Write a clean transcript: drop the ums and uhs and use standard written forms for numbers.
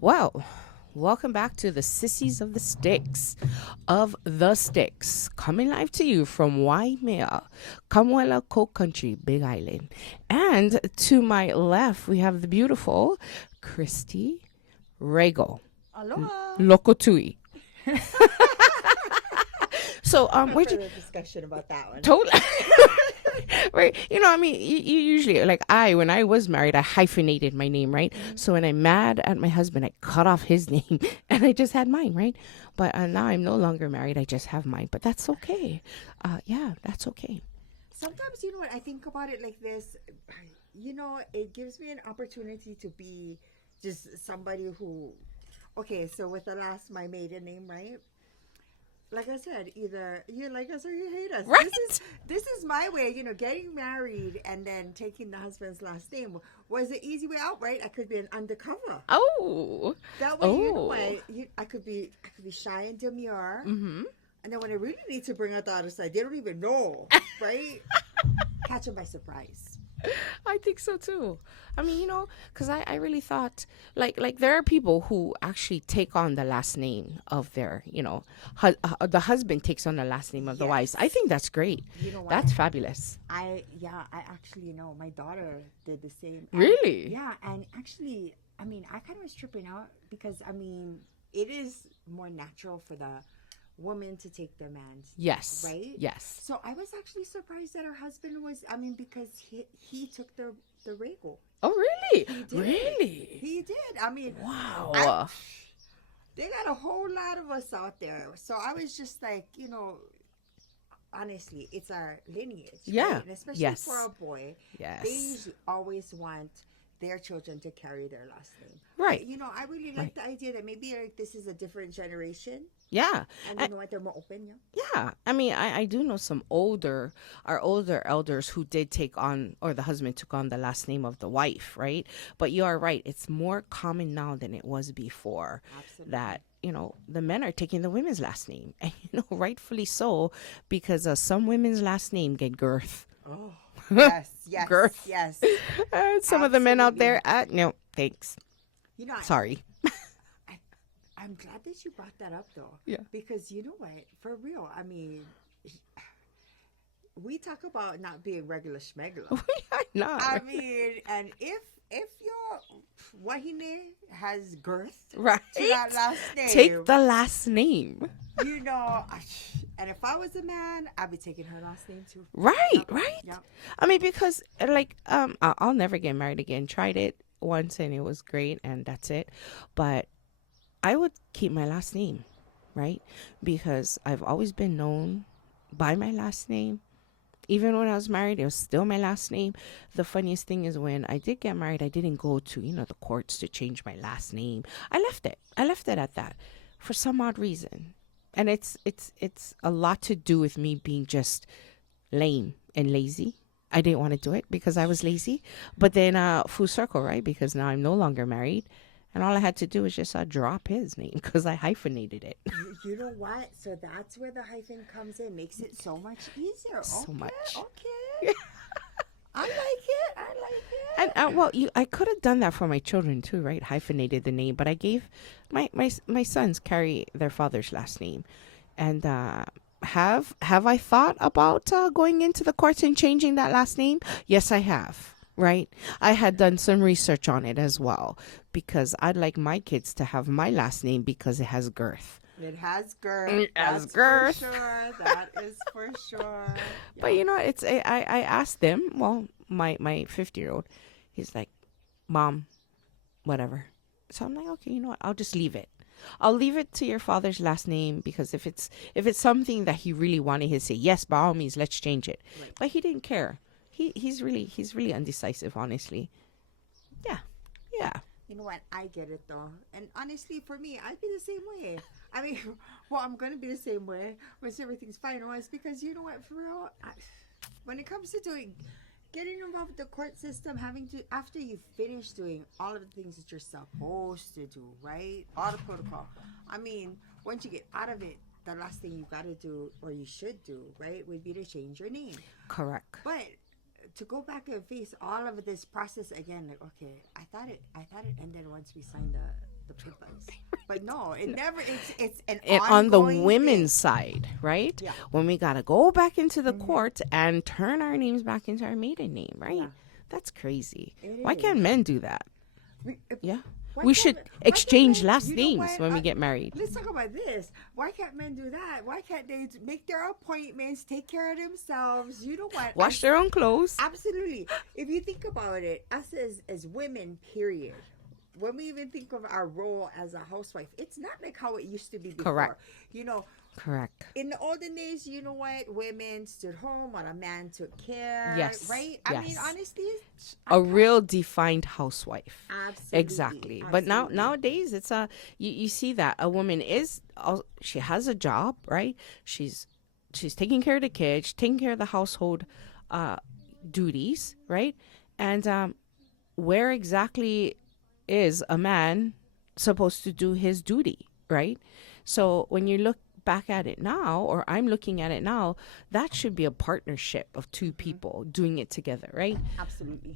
Well, welcome back to the Sissies of the Sticks, coming live to you from Waimea, Kamuela, Coke Country, Big Island. And to my left, we have the beautiful Christy Rego, Aloha. Lokotui. So, No we're just further discussion about that one. totally right. You usually like when I was married, I hyphenated my name, right? So when I'm mad at my husband, I cut off his name and I just had mine, right? But now I'm no longer married. I just have mine, but that's okay. Yeah, that's okay. Sometimes, what, I think about it like this. It gives me an opportunity to be just somebody who, okay, so with the last, my maiden name, right? Like I said, either you like us or you hate us. Right? This is my way, getting married and then taking the husband's last name was the easy way out, right? I could be an undercover. Oh, That way, oh. I could be shy and demure. Mm-hmm. And then when I really need to bring out the other side, they don't even know, right? Catch them by surprise. I think so too. Because I really thought like there are people who actually take on the last name of their, the husband takes on the last name of the wives. I Yes. think that's great. You know what? That's fabulous. I actually know my daughter did the same. Really? Yeah, and actually, I kind of was tripping out because it is more natural for the woman to take the man's, Yes. right? Yes. So I was actually surprised that her husband was. Because he took the regal. Oh, really? He did. Really? He did. Wow. They got a whole lot of us out there. So I was just like, honestly, it's our lineage. Yeah. Right? And especially Yes. for a boy, Yes. they usually always want their children to carry their last name. Right. I really like the idea that maybe like this is a different generation. Yeah. And you know what? They're more open, yeah. Yeah. I do know our older elders who did take on, or the husband took on the last name of the wife, right? But you are right. It's more common now than it was before. Absolutely. That, the men are taking the women's last name. And, rightfully so, because some women's last name get girth. Oh, yes, yes, Girth. yes. Some of the men out Absolutely. there, no, thanks. I, Sorry. I'm glad that you brought that up, though. Yeah. Because you know what? For real, we talk about not being regular schmegler. We are not. And if your wahine has girth Right? to that last name, Take the last name. and if I was a man, I'd be taking her last name too. Right, Yep, right. yep. Because I'll never get married again. Tried it once and it was great and that's it. But I would keep my last name, right? Because I've always been known by my last name. Even when I was married, it was still my last name. The funniest thing is when I did get married, I didn't go to, the courts to change my last name. I left it. I left it at that for some odd reason. And it's a lot to do with me being just lame and lazy. I didn't want to do it because I was lazy. But then full circle, right? Because now I'm no longer married. And all I had to do was just drop his name because I hyphenated it. You know what? So that's where the hyphen comes in. Makes it so much easier. So okay, much. Okay. I like it. I like it. And I could have done that for my children too, right? Hyphenated the name, but I gave my sons carry their father's last name, and have I thought about going into the courts and changing that last name? Yes, I have. Right, I had done some research on it as well because I'd like my kids to have my last name because it has girth. It has girth. It has That's girth. for sure. That is for sure. But it's I asked them. Well, my 50-year-old, he's like, Mom, whatever. So I'm like, okay, you know what? I'll just leave it. I'll leave it to your father's last name because if it's something that he really wanted, he'd say yes, by all means, let's change it. Right. But he didn't care. He's really undecisive, honestly. Yeah, yeah. You know what? I get it though. And honestly, for me, I'd be the same way. Well, I'm going to be the same way once everything's fine. Well, it's because, you know what, for real, when it comes to getting involved with the court system, having to, after you finish doing all of the things that you're supposed to do, right? All the protocol. Once you get out of it, the last thing you got to do, or you should do, right, would be to change your name. Correct. But to go back and face all of this process again, like, okay, I thought it ended once we signed the pimples. But no, it never. It's an And on the ongoing women's thing. side, right? Yeah. When we got to go back into the court and turn our names back into our maiden name, right? Yeah. That's crazy. It Why can't is. men do that? If- Yeah. Why We can't should men- why can't exchange men- last you know names what? when we get married. Let's talk about this. Why can't men do that? Why can't they make their appointments, take care of themselves? You know what? Wash their own clothes. Absolutely. If you think about it, us as women, period. When we even think of our role as a housewife, it's not like how it used to be before. Correct. You know, Correct. in the olden days, you know what? Women stood home while a man took care. Yes, Right? I mean, yes. honestly, A real defined housewife. absolutely. Exactly. But Absolutely. nowadays it's you see that a woman she has a job, right? She's taking care of the kids, taking care of the household duties, right? And where exactly is a man supposed to do his duty, right? So when you look back at it now, or I'm looking at it now, that should be a partnership of two people doing it together, right? Absolutely.